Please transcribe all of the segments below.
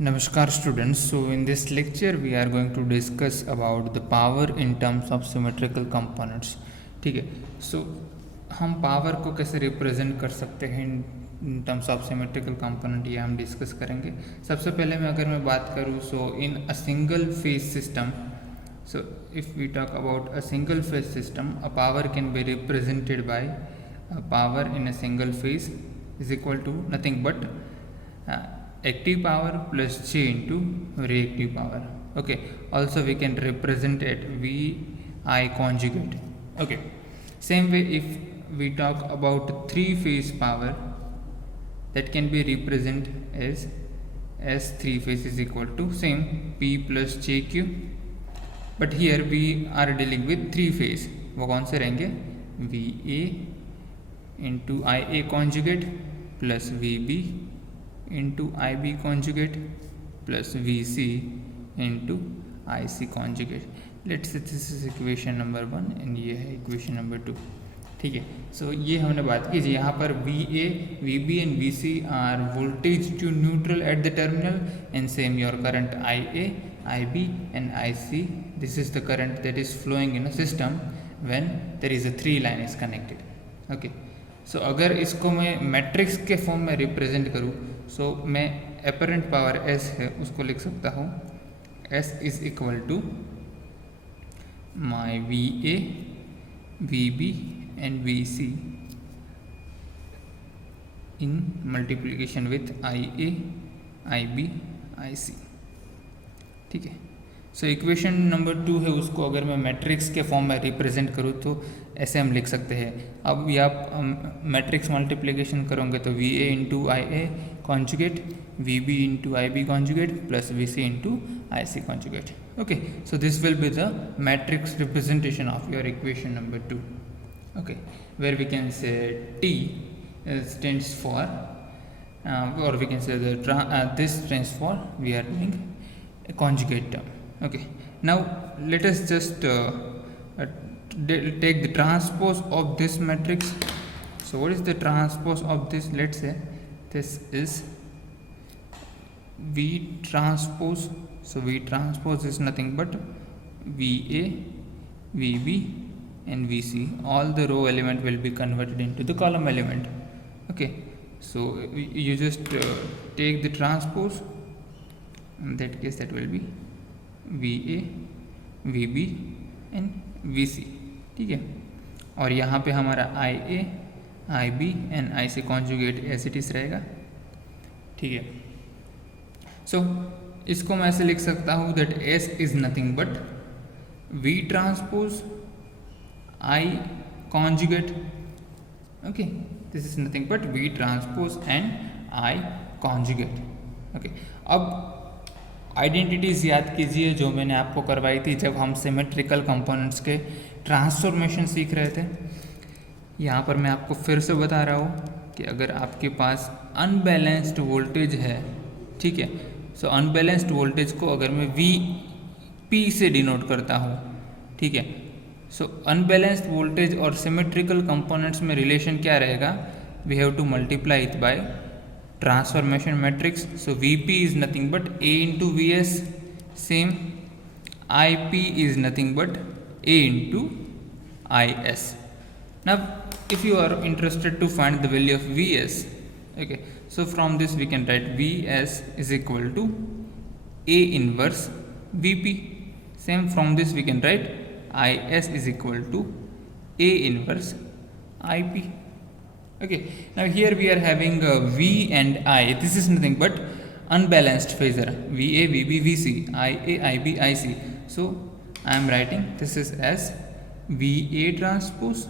Namaskar students. So in this lecture we are going to discuss about the power in terms of symmetrical components. ठीक है. So हम power को कैसे represent कर सकते हैं in terms of symmetrical component, ये हम डिस्कस करेंगे. सबसे पहले अगर मैं बात करूँ so in a single phase system, so if we talk about a single phase system, a power can be represented by a power in a single phase is equal to nothing but active power plus J into reactive power. Okay, also we can represent it VI conjugate. Okay, same way if we talk about three phase power, that can be represented as S3 phase is equal to same P plus JQ, but here we are dealing with three phase. वो कौन से रहेंगे? VA into IA conjugate plus VB into IB conjugate plus VC into IC conjugate. Let's say this is equation number 1 and ये है equation number 2. ठीक है. सो ये हमने बात की जी. यहाँ पर VA, VB and VC are voltage to neutral at the terminal, and same your current IA, IB and IC. This is the current that is flowing in a system when there is a three line is connected. Okay. सो अगर इसको मैं matrix के form में represent करूँ, सो मैं apparent power S है उसको लिख सकता हूँ S is equal to my VA, VB and VC in multiplication with IA, IB, IC. ठीक है. सो इक्वेशन नंबर 2 है, उसको अगर मैं मैट्रिक्स के फॉर्म में रिप्रेजेंट करूँ तो ऐसे हम लिख सकते हैं. अब ये आप मैट्रिक्स मल्टीप्लिकेशन करोगे तो VA into IA conjugate, VB into IB conjugate plus VC into IC conjugate. Okay, so this will be the matrix representation of your equation number 2. ओके, where we can say T stands for or we can say this stands for, we are doing a conjugate term. Okay, now let us just take the transpose of this matrix. So what is the transpose of this? Let's say this is V transpose. So V transpose is nothing but VA, VB and VC. All the row element will be converted into the column element. Okay, so you just take the transpose. In that case that will be VA, VB and VC. ठीक है. और यहाँ पे हमारा IA, IB and IC conjugate as it is रहेगा. ठीक है. सो इसको मैं ऐसे लिख सकता हूँ that S is nothing but V transpose I conjugate. Okay, this is nothing but V transpose and I conjugate. Okay, अब आइडेंटिटीज़ याद कीजिए जो मैंने आपको करवाई थी जब हम सिमेट्रिकल कंपोनेंट्स के ट्रांसफॉर्मेशन सीख रहे थे. यहाँ पर मैं आपको फिर से बता रहा हूँ कि अगर आपके पास अनबैलेंस्ड वोल्टेज है, ठीक है, सो अनबैलेंस्ड वोल्टेज को अगर मैं VP से डिनोट करता हूँ, ठीक है, सो अनबैलेंस्ड वोल्टेज और सिमेट्रिकल कंपोनेंट्स में रिलेशन क्या रहेगा? We have to multiply it by transformation matrix. So VP is nothing but A into VS, same IP is nothing but A into IS. Now if you are interested to find the value of VS, okay, so from this we can write VS is equal to A inverse VP. Same from this we can write IS is equal to A inverse IP. Okay, now here we are having V and I. This is nothing but unbalanced phasor. VA, VB, VC, IA, IB, IC. So I am writing this is as VA transpose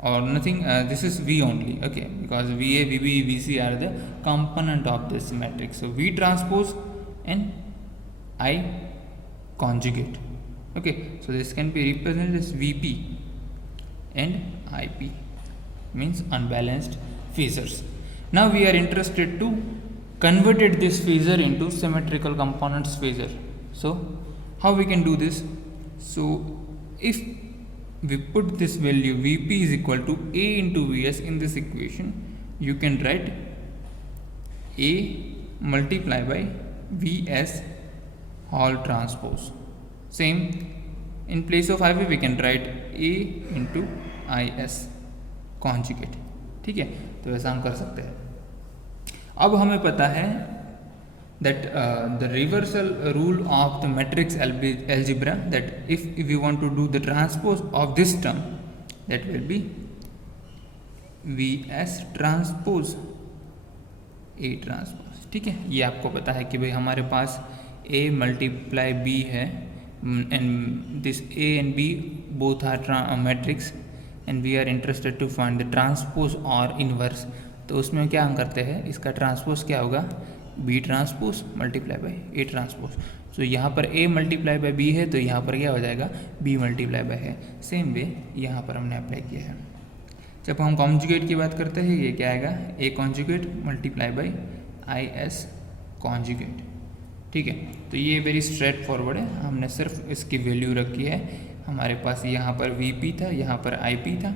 or nothing. This is V only. Okay, because VA, VB, VC are the component of this matrix. So V transpose and I conjugate. Okay, so this can be represented as VP and IP. Means unbalanced phasors. Now we are interested to convert this phasor into symmetrical components phasor. So how we can do this? So if we put this value VP is equal to A into VS in this equation, you can write A multiply by Vs whole transpose. Same, in place of IV we can write A into Is conjugate. ठीक है, तो ऐसा हम कर सकते हैं. अब हमें पता है that the reversal rule of the matrix algebra, that if we want to do the transpose of this term, that will be Vs transpose A transpose. ठीक है, ये आपको पता है कि भाई हमारे पास A मल्टीप्लाई B है and this A and B both are matrix and we are interested to find the transpose or inverse. तो उसमें क्या हम करते हैं, इसका ट्रांसपोज क्या होगा, B transpose multiply by A transpose. तो यहाँ पर A मल्टीप्लाई बाय B है तो यहाँ पर क्या हो जाएगा, B मल्टीप्लाई बाय है. सेम वे यहाँ पर हमने अप्लाई किया है. जब हम कॉन्जुगेट की बात करते हैं, ये क्या आएगा, A conjugate multiply by Is conjugate. ठीक है, तो ये वेरी स्ट्रेट फॉरवर्ड है. हमने सिर्फ इसकी वैल्यू रखी है. हमारे पास यहाँ पर Vp था, यहाँ पर Ip था,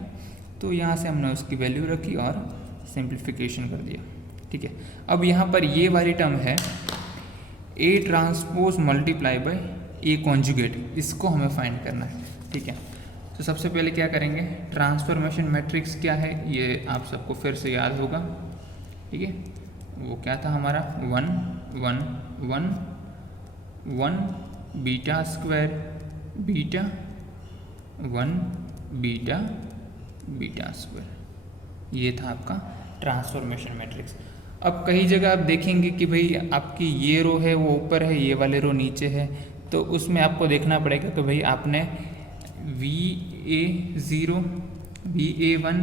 तो यहाँ से हमने उसकी वैल्यू रखी और सिंप्लीफिकेशन कर दिया. ठीक है, अब यहाँ पर ये वाली टर्म है A transpose multiply by A conjugate, इसको हमें फाइंड करना है. ठीक है, तो सबसे पहले क्या करेंगे, ट्रांसफॉर्मेशन मैट्रिक्स क्या है ये आप सबको फिर से याद होगा. ठीक है, वो क्या था हमारा, 1 1 1 1 beta square beta 1 beta beta square, ये था आपका ट्रांसफॉर्मेशन मैट्रिक्स. अब कई जगह आप देखेंगे कि भाई आपकी ये रो है वो ऊपर है, ये वाले रो नीचे है, तो उसमें आपको देखना पड़ेगा कि भाई आपने VA0 VA1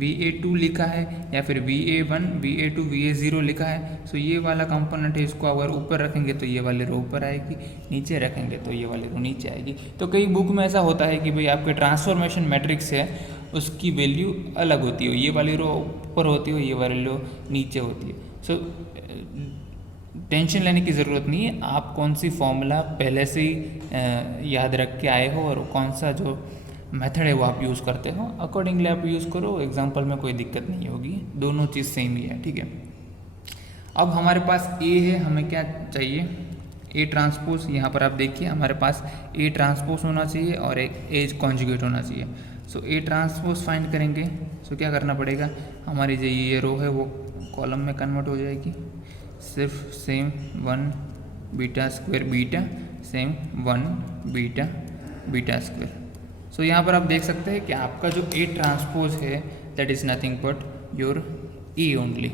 VA2 लिखा है या फिर VA1 VA2 VA0 लिखा है. सो ये वाला कंपोनेंट है, इसको अगर ऊपर रखेंगे तो ये वाले रो ऊपर आएगी, नीचे रखेंगे तो ये वाले रो नीचे आएगी. तो कई बुक में ऐसा होता है कि भाई आपके ट्रांसफॉर्मेशन मैट्रिक्स है उसकी वैल्यू अलग होती है, ये वाली रो ऊपर होती है, ये वाली रो नीचे होती है. सो टेंशन लेने की ज़रूरत नहीं है. आप कौन सी फॉर्मूला पहले से ही याद रख के आए हो और कौन सा जो मेथड है वो आप यूज़ करते हो, अकॉर्डिंगली आप यूज़ करो. एग्जांपल में कोई दिक्कत नहीं होगी, दोनों चीज़ सेम ही है. ठीक है, अब हमारे पास A है, हमें क्या चाहिए, A ट्रांसपोज. यहाँ पर आप देखिए हमारे पास A ट्रांसपोज होना चाहिए और एक A कॉन्जुगेट होना चाहिए. सो A ट्रांसपोज फाइंड करेंगे. सो क्या करना पड़ेगा, हमारी जो ये रो है वो कॉलम में कन्वर्ट हो जाएगी. सिर्फ same 1 beta square beta, same 1 beta beta square. So यहाँ पर आप देख सकते हैं कि आपका जो A ट्रांसपोज है that is nothing but your E only.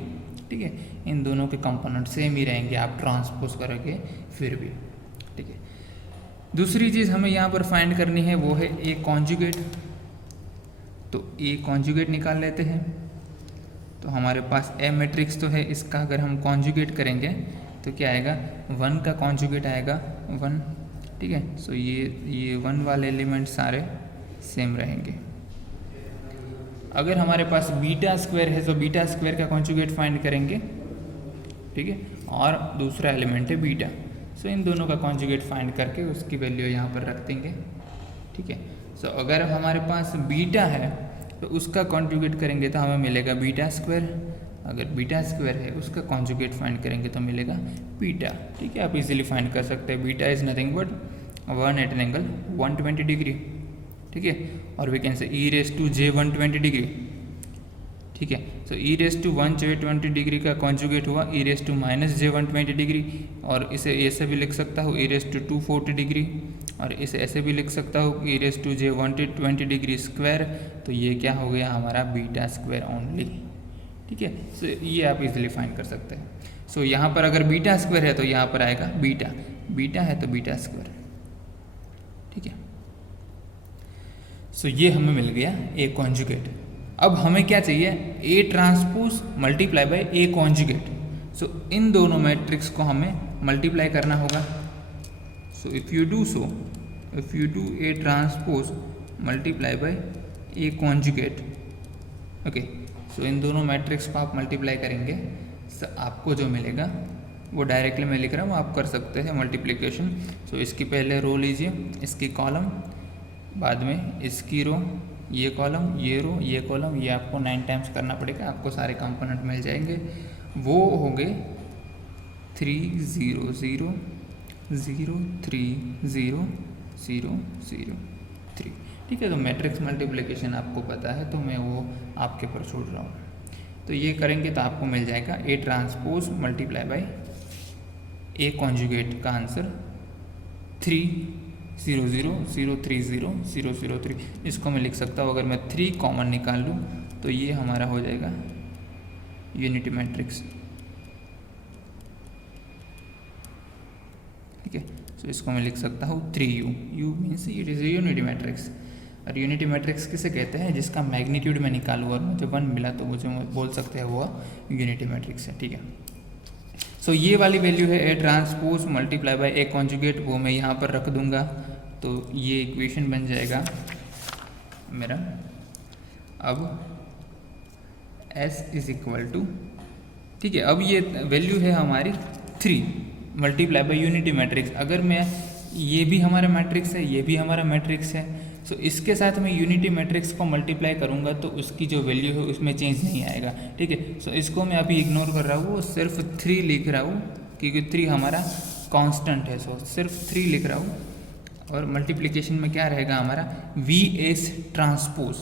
ठीक है, इन दोनों के कंपोनेंट सेम ही रहेंगे, आप ट्रांसपोज करोगे फिर भी. ठीक है, दूसरी चीज़ हमें यहाँ पर फाइंड करनी है वो है A कॉन्जुगेट. तो A कॉन्जुगेट निकाल लेते हैं. तो हमारे पास A मैट्रिक्स तो है, इसका अगर हम कॉन्जुगेट करेंगे तो क्या आएगा, 1 का कॉन्जुगेट आएगा 1. ठीक है, सो ये 1 वाले एलिमेंट सारे सेम रहेंगे. अगर हमारे पास बीटा स्क्वायर है तो बीटा स्क्वायर का कॉन्जुगेट फाइंड करेंगे. ठीक है, और दूसरा एलिमेंट है बीटा. सो इन दोनों का कॉन्जुगेट फाइंड करके उसकी वैल्यू यहाँ पर रख देंगे. ठीक है, सो अगर हमारे पास बीटा है तो उसका कॉन्जुगेट करेंगे तो हमें मिलेगा बीटा स्क्वायर. अगर बीटा स्क्वायर है उसका कॉन्जुगेट फाइंड करेंगे तो मिलेगा बीटा. ठीक है, आप इजीली फाइंड कर सकते हैं. Beta is nothing but 1 at an angle 120 degree. ठीक है, और we can say e raise to j 120 degree. ठीक है, so e raise to 120 degree का कॉन्जुगेट हुआ e raise to minus j 120 degree. और इसे ऐसे भी लिख सकता हूँ e रेस टू 240 डिग्री, और इसे ऐसे भी लिख सकता हूँ e raise to j 120 degree square. तो ये क्या हो गया हमारा बीटा स्क्वायर ओनली. ठीक है, सो ये आप इजीली फाइंड कर सकते हैं. सो यहाँ पर अगर बीटा स्क्वायर है तो यहाँ पर आएगा बीटा, बीटा है तो बीटा स्क्वायर. ठीक है, सो ये हमें मिल गया A कॉन्जुगेट. अब हमें क्या चाहिए, A transpose multiply by A conjugate. So इन दोनों मैट्रिक्स को हमें मल्टीप्लाई करना होगा. So if you do A transpose multiply by A conjugate, okay, so इन दोनों मैट्रिक्स को आप मल्टीप्लाई करेंगे, आपको जो मिलेगा वो डायरेक्टली मैं लिख रहा हूँ, आप कर सकते हैं मल्टीप्लिकेशन. सो इसकी पहले रो लीजिए, इसकी कॉलम, बाद में इसकी रो, ये कॉलम, ये रो, ये कॉलम, ये आपको 9 टाइम्स करना पड़ेगा. आपको सारे कंपोनेंट मिल जाएंगे. वो हो गए 3 ठीक है। तो मैट्रिक्स मल्टीप्लिकेशन आपको पता है, तो मैं वो आपके ऊपर छोड़ रहा हूँ। तो ये करेंगे तो आपको मिल जाएगा A transpose multiply by A conjugate का आंसर 300003003। इसको मैं लिख सकता हूँ, अगर मैं 3 कॉमन निकाल लूँ तो ये हमारा हो जाएगा यूनिटी मैट्रिक्स। ठीक है, तो इसको मैं लिख सकता हूँ 3u। u means it is a unity matrix. और यूनिटी मैट्रिक्स किसे कहते हैं? जिसका मैग्नीट्यूड मैं निकालूँ और मुझे 1 मिला तो मुझे बोल सकते हैं वो यूनिटी मैट्रिक्स है। ठीक है, सो ये वाली वैल्यू है A transpose multiply bye A conjugate, वो मैं यहाँ पर रख दूंगा। तो ये इक्वेशन बन जाएगा मेरा। अब S इज इक्वल टू, ठीक है, अब ये वैल्यू है हमारी 3 मल्टीप्लाई बाय यूनिटी मैट्रिक्स। अगर मैं, ये भी हमारा मैट्रिक्स है, ये भी हमारा मैट्रिक्स है, सो इसके साथ मैं यूनिटी मैट्रिक्स को मल्टीप्लाई करूंगा तो उसकी जो वैल्यू है उसमें चेंज नहीं आएगा। ठीक है, सो इसको मैं अभी इग्नोर कर रहा हूँ, सिर्फ 3 लिख रहा हूँ क्योंकि 3 हमारा कांस्टेंट है। सो सिर्फ 3 लिख रहा हूँ। और मल्टीप्लिकेशन में क्या रहेगा हमारा? V S transpose.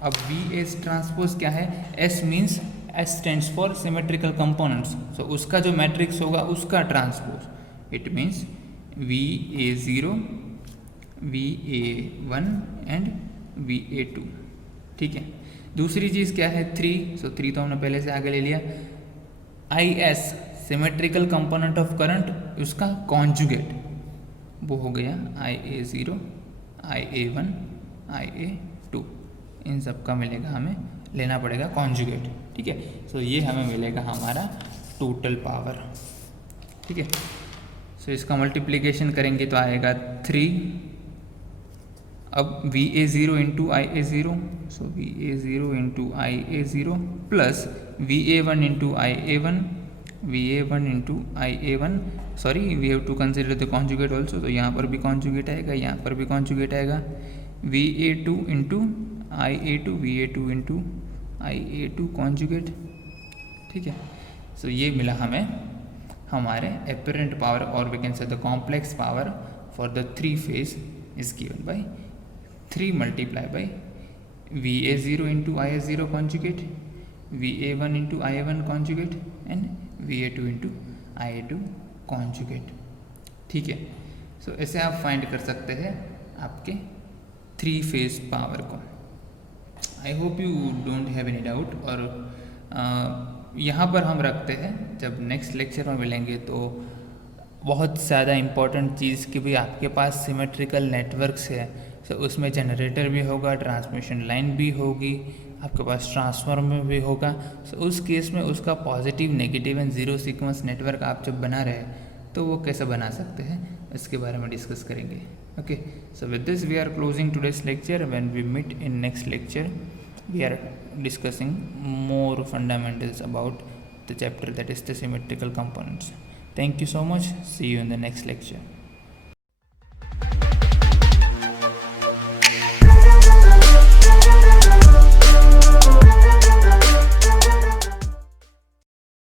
अब वी एस ट्रांसपोज क्या है? S means S stands for symmetrical components, so उसका जो मैट्रिक्स होगा उसका transpose. It means VA0, VA1 and VA2। ठीक है, दूसरी चीज़ क्या है? 3, सो 3 तो हमने पहले से आगे ले लिया। IS symmetrical component of current, उसका कॉन्जुगेट वो हो गया IA0, IA1, IA2। इन सब का मिलेगा, हमें लेना पड़ेगा कॉन्जुगेट। ठीक है, सो ये हमें मिलेगा हमारा टोटल पावर। ठीक है, सो इसका मल्टीप्लिकेशन करेंगे तो आएगा 3। अब VA0 इंटू IA0, सो VA0 into IA0 plus VA1 into IA1, VA1 into IA1, sorry we have to consider the conjugate also, तो यहाँ पर भी कॉन्जुगेट आएगा, यहाँ पर भी कॉन्जुगेट आएगा। VA2 into IA2, VA2 into IA2 conjugate. ठीक है, सो ये मिला हमें हमारे एपरेंट पावर, और we can say the complex power for the 3 phase is given by 3 multiply by VA0 into IA0 conjugate, VA1 into IA1 conjugate and VA2 into IA2 conjugate. ठीक है, सो ऐसे आप फाइंड कर सकते हैं आपके 3 फेज पावर को। I hope you don't have any doubt. और यहाँ पर हम रखते हैं, जब नेक्स्ट लेक्चर में मिलेंगे तो बहुत ज़्यादा इम्पॉर्टेंट चीज़ कि भाई आपके पास सिमेट्रिकल नेटवर्क्स है, तो उसमें जनरेटर भी होगा, ट्रांसमिशन लाइन भी होगी, आपके पास ट्रांसफार्मर भी होगा। सो उस केस में उसका positive, negative and zero sequence network आप जब बना रहे हैं तो वो कैसे बना सकते हैं, इसके बारे में डिस्कस करेंगे। Okay, so with this we are closing today's lecture. When we meet in next lecture we are discussing more fundamentals about the chapter that is the symmetrical components. Thank you so much. See you in the next lecture.